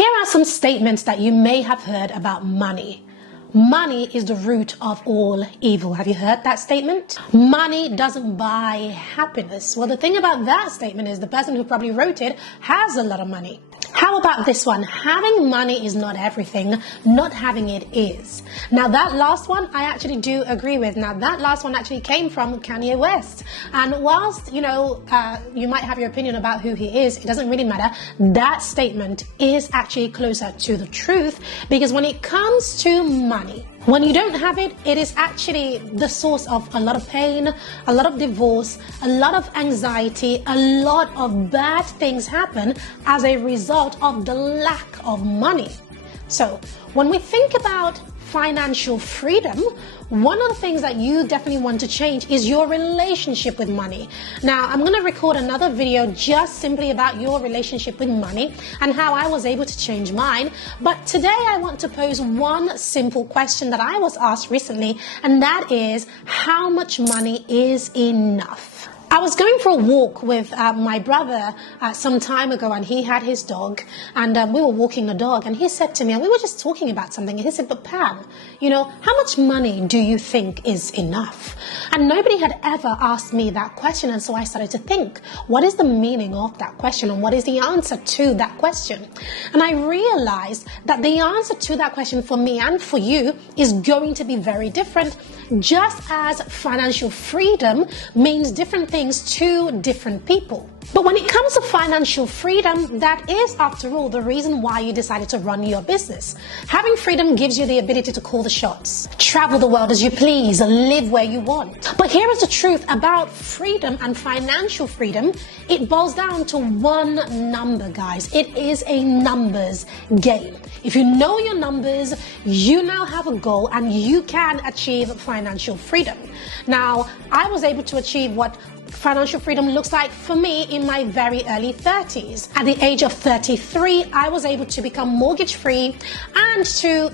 Here are some statements that you may have heard about money. Money is the root of all evil. Have you heard that statement? Money doesn't buy happiness. Well, the thing about that statement is the person who probably wrote it has a lot of money. How about this one? Having money is not everything. Not having it is. Now, that last one, I actually do agree with. Now, that last one actually came from Kanye West. And whilst, you might have your opinion about who he is, it doesn't really matter. That statement is actually closer to the truth, because when it comes to money, when you don't have it, it is actually the source of a lot of pain, a lot of divorce, a lot of anxiety, a lot of bad things happen as a result of the lack of money. So when we think about financial freedom, one of the things that you definitely want to change is your relationship with money. Now, I'm going to record another video just simply about your relationship with money and how I was able to change mine. But today I want to pose one simple question that I was asked recently, and that is, how much money is enough? I was going for a walk with my brother some time ago, and he had his dog, and we were walking the dog, and he said to me, and we were just talking about something, and he said, but Pam, how much money do you think is enough? And nobody had ever asked me that question, and so I started to think, what is the meaning of that question, and what is the answer to that question? And I realized that the answer to that question for me and for you is going to be very different, just as financial freedom means different things to different people. But when it comes to financial freedom, that is, after all, the reason why you decided to run your business. Having freedom gives you the ability to call the shots, travel the world as you please, live where you want. But here is the truth about freedom and financial freedom. It boils down to one number, guys. It is a numbers game. If you know your numbers, you now have a goal and you can achieve financial freedom. Now, I was able to achieve what financial freedom looks like for me in my very early 30s. At the age of 33, I was able to become mortgage free and to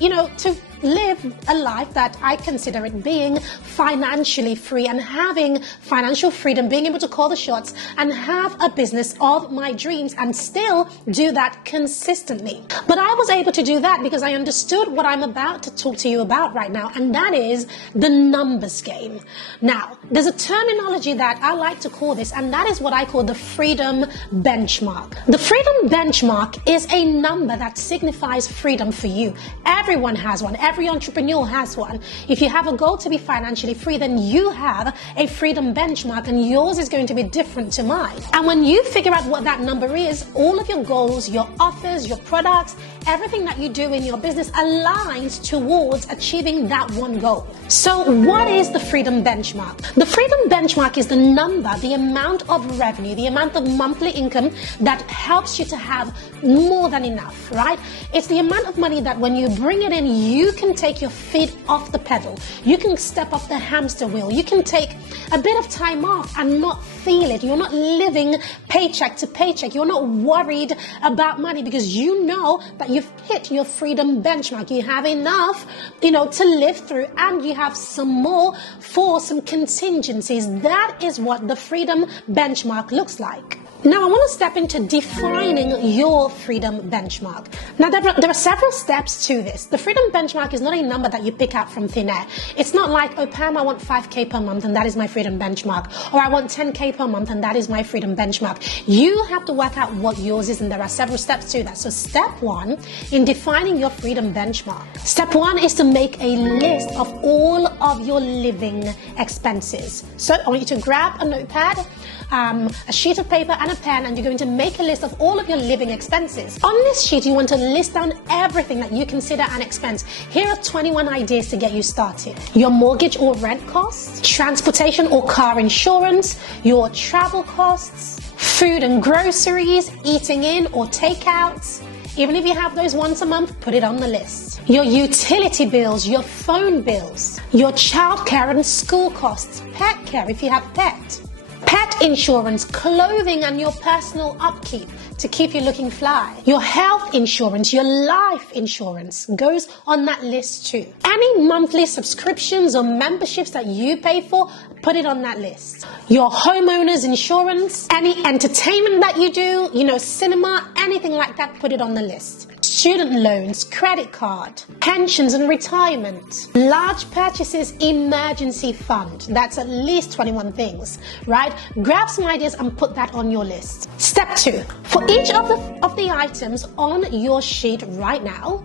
live a life that I consider it being financially free, and having financial freedom, being able to call the shots and have a business of my dreams and still do that consistently. But I was able to do that because I understood what I'm about to talk to you about right now, and that is the numbers game. Now, there's a terminology that I like to call this, and that is what I call the freedom benchmark. The freedom benchmark is a number that signifies freedom for you. Everyone has one. Every entrepreneur has one. If you have a goal to be financially free, then you have a freedom benchmark, and yours is going to be different to mine. And when you figure out what that number is, all of your goals, your offers, your products, everything that you do in your business aligns towards achieving that one goal. So what is the freedom benchmark? The freedom benchmark is the number, the amount of revenue, the amount of monthly income that helps you to have more than enough, right? It's the amount of money that when you bring it in, you can take your feet off the pedal. You can step off the hamster wheel. You can take a bit of time off and not feel it. You're not living paycheck to paycheck. You're not worried about money because you know that you've hit your freedom benchmark. You have enough, to live through, and you have some more for some contingencies. That is what the freedom benchmark looks like. Now, I want to step into defining your freedom benchmark. Now, there are several steps to this. The freedom benchmark is not a number that you pick out from thin air. It's not like, oh, Pam, I want 5K per month, and that is my freedom benchmark. Or I want 10K per month, and that is my freedom benchmark. You have to work out what yours is, and there are several steps to that. So step one in defining your freedom benchmark. Step one is to make a list of all of your living expenses. So I want you to grab a notepad, a sheet of paper and a pen, and you're going to make a list of all of your living expenses. On this sheet, you want to list down everything that you consider an expense. Here are 21 ideas to get you started. Your mortgage or rent costs, transportation or car insurance, your travel costs, food and groceries, eating in or takeouts. Even if you have those once a month, put it on the list. Your utility bills, your phone bills, your childcare and school costs, pet care if you have a pet, pet insurance, clothing and your personal upkeep to keep you looking fly. Your health insurance, your life insurance goes on that list too. Any monthly subscriptions or memberships that you pay for, put it on that list. Your homeowner's insurance, any entertainment that you do, cinema, anything like that, put it on the list. student loans, credit card, pensions and retirement, large purchases, emergency fund. That's at least 21 things, right? Grab some ideas and put that on your list. Step 2, for each of the items on your sheet right now,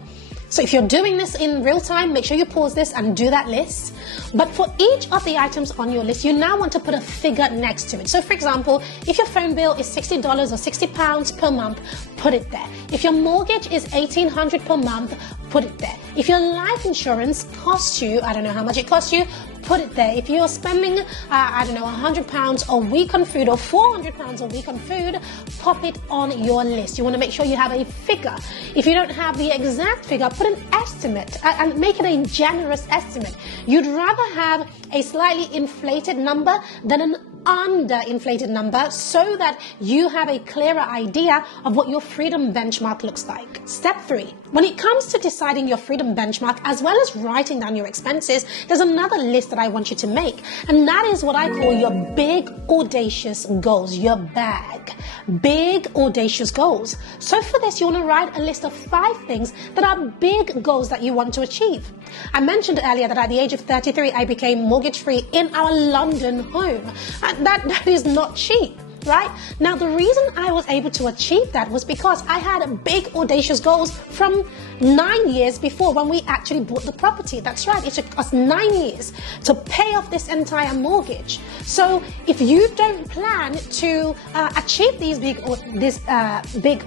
so if you're doing this in real time, make sure you pause this and do that list. But for each of the items on your list, you now want to put a figure next to it. So for example, if your phone bill is $60 or £60 per month, put it there. If your mortgage is $1,800 per month, put it there. If your life insurance costs you, I don't know how much it costs you, put it there. If you're spending, £100 a week on food or £400 a week on food, pop it on your list. You want to make sure you have a figure. If you don't have the exact figure, put an estimate and make it a generous estimate. You'd rather have a slightly inflated number than an underinflated number, so that you have a clearer idea of what your freedom benchmark looks like. Step 3, when it comes to deciding your freedom benchmark as well as writing down your expenses, there's another list that I want you to make, and that is what I call your big audacious goals, your bag. Big audacious goals. So for this, you want to write a list of 5 things that are big goals that you want to achieve. I mentioned earlier that at the age of 33, I became mortgage free in our London home. That is not cheap, right? Now, the reason I was able to achieve that was because I had big audacious goals from 9 years before when we actually bought the property. That's right, it took us 9 years to pay off this entire mortgage. So if you don't plan to achieve these big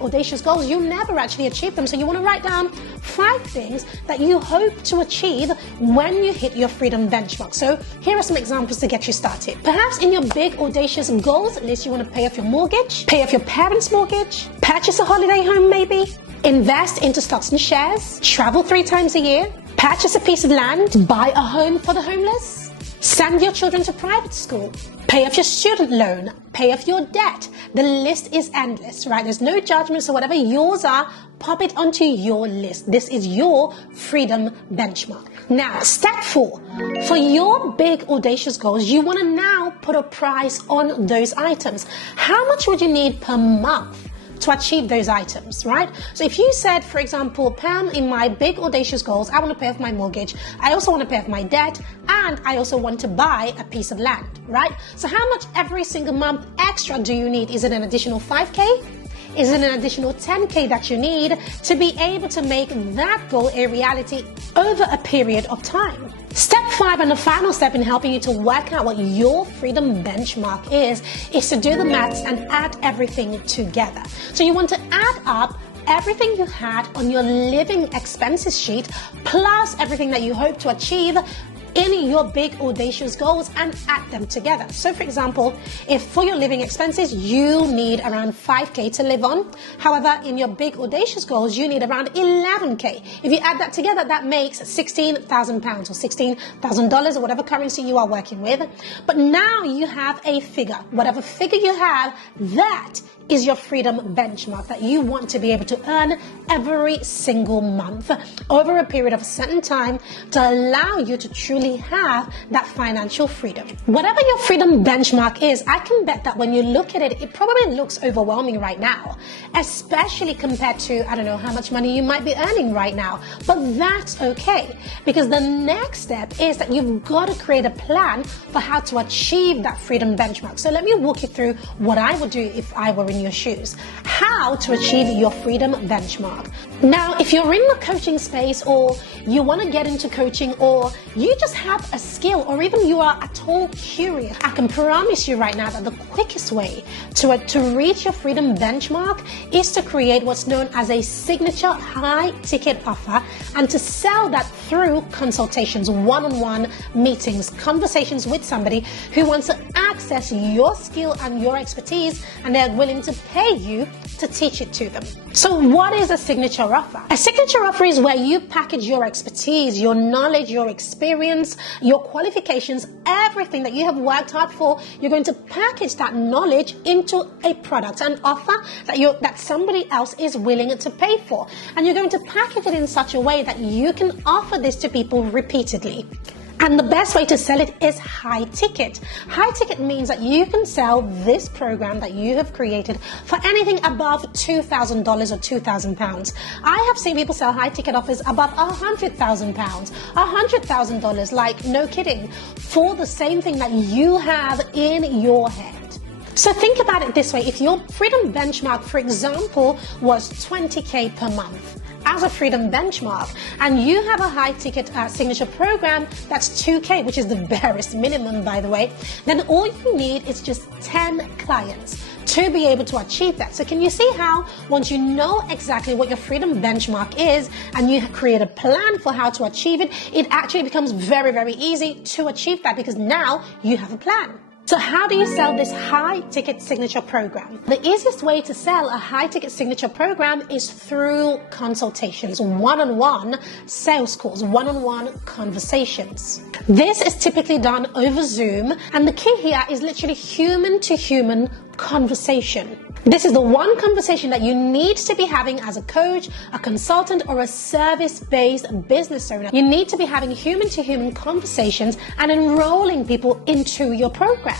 audacious goals, you never actually achieve them. So you want to write down 5 things that you hope to achieve when you hit your freedom benchmark. So here are some examples to get you started. Perhaps in your big audacious goals list, you want to pay off your mortgage, pay off your parents' mortgage, purchase a holiday home maybe, invest into stocks and shares, travel 3 times a year, purchase a piece of land, buy a home for the homeless, send your children to private school, pay off your student loan, pay off your debt. The list is endless, right? There's no judgment, so whatever yours are, pop it onto your list. This is your freedom benchmark. Now, step 4, for your big audacious goals, you want to now put a price on those items. How much would you need per month to achieve those items, right? So if you said, for example, Pam, in my big audacious goals, I want to pay off my mortgage, I also want to pay off my debt, and I also want to buy a piece of land, right? So how much every single month extra do you need? Is it an additional 5K? Is it an additional 10K that you need to be able to make that goal a reality over a period of time? Step 5, and the final step in helping you to work out what your freedom benchmark is to do the maths and add everything together. So you want to add up everything you had on your living expenses sheet plus everything that you hope to achieve in your big audacious goals and add them together. So for example, if for your living expenses you need around 5K to live on, however in your big audacious goals you need around 11K. If you add that together, that makes £16,000 or $16,000 or whatever currency you are working with. But now you have a figure. Whatever figure you have, that is your freedom benchmark that you want to be able to earn every single month over a period of a certain time to allow you to truly have that financial freedom. Whatever your freedom benchmark is, I can bet that when you look at it, it probably looks overwhelming right now, especially compared to, I don't know how much money you might be earning right now, but that's okay, because the next step is that you've got to create a plan for how to achieve that freedom benchmark. So let me walk you through what I would do if I were in your shoes. How to achieve your freedom benchmark. Now, if you're in the coaching space, or you want to get into coaching, or you just have a skill, or even you are at all curious, I can promise you right now that the quickest way to reach your freedom benchmark is to create what's known as a signature high ticket offer, and to sell that through consultations, one-on-one meetings, conversations with somebody who wants to access your skill and your expertise, and they're willing to pay you to teach it to them. So what is a signature offer? A signature offer is where you package your expertise, your knowledge, your experience, your qualifications, everything that you have worked hard for. You're going to package that knowledge into a product, an offer that somebody else is willing to pay for. And you're going to package it in such a way that you can offer this to people repeatedly. And the best way to sell it is high ticket. High ticket means that you can sell this program that you have created for anything above $2,000 or £2,000. I have seen people sell high ticket offers above £100,000, $100,000, like no kidding, for the same thing that you have in your head. So think about it this way. If your freedom benchmark, for example, was 20K per month, as a freedom benchmark, and you have a high ticket signature program that's 2K, which is the barest minimum, by the way, then all you need is just 10 clients to be able to achieve that. So can you see how once you know exactly what your freedom benchmark is and you create a plan for how to achieve it, it actually becomes very, very easy to achieve that because now you have a plan. So how do you sell this high ticket signature program? The easiest way to sell a high ticket signature program is through consultations, one-on-one sales calls, one-on-one conversations. This is typically done over Zoom, and the key here is literally human to human conversation. This is the one conversation that you need to be having as a coach, a consultant, or a service-based business owner. You need to be having human-to-human conversations and enrolling people into your program.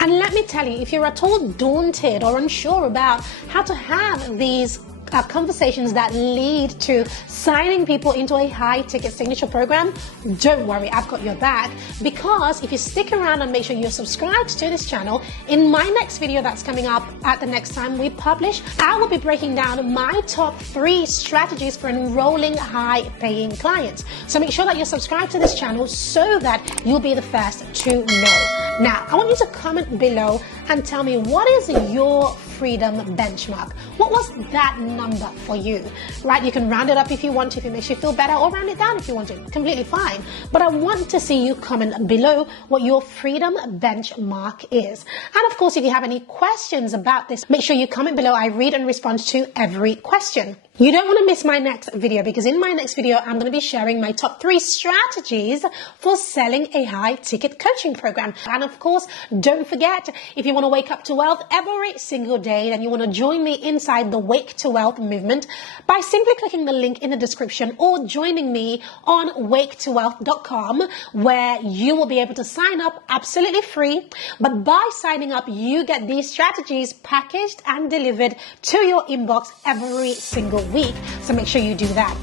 And let me tell you, if you're at all daunted or unsure about how to have these conversations that lead to signing people into a high ticket signature program, don't worry, I've got your back, because if you stick around and make sure you're subscribed to this channel, in my next video that's coming up at the next time we publish, I will be breaking down my top 3 strategies for enrolling high paying clients. So make sure that you're subscribed to this channel so that you'll be the first to know. Now, I want you to comment below and tell me, what is your freedom benchmark? What was that number for you? Right? You can round it up if you want to, if it makes you feel better, or round it down if you want to. Completely fine. But I want to see you comment below what your freedom benchmark is. And of course, if you have any questions about this, make sure you comment below. I read and respond to every question. You don't want to miss my next video, because in my next video, I'm going to be sharing my top 3 strategies for selling a high ticket coaching program. And of course, don't forget, if you want to wake up to wealth every single day, then you want to join me inside the Wake to Wealth movement by simply clicking the link in the description or joining me on waketowealth.com, where you will be able to sign up absolutely free. But by signing up, you get these strategies packaged and delivered to your inbox every single week. So make sure you do that.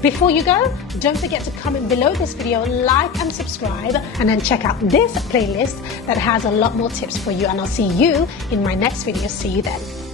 Before you go, don't forget to comment below this video, like and subscribe, and then check out this playlist that has a lot more tips for you. And I'll see you in my next video. See you then.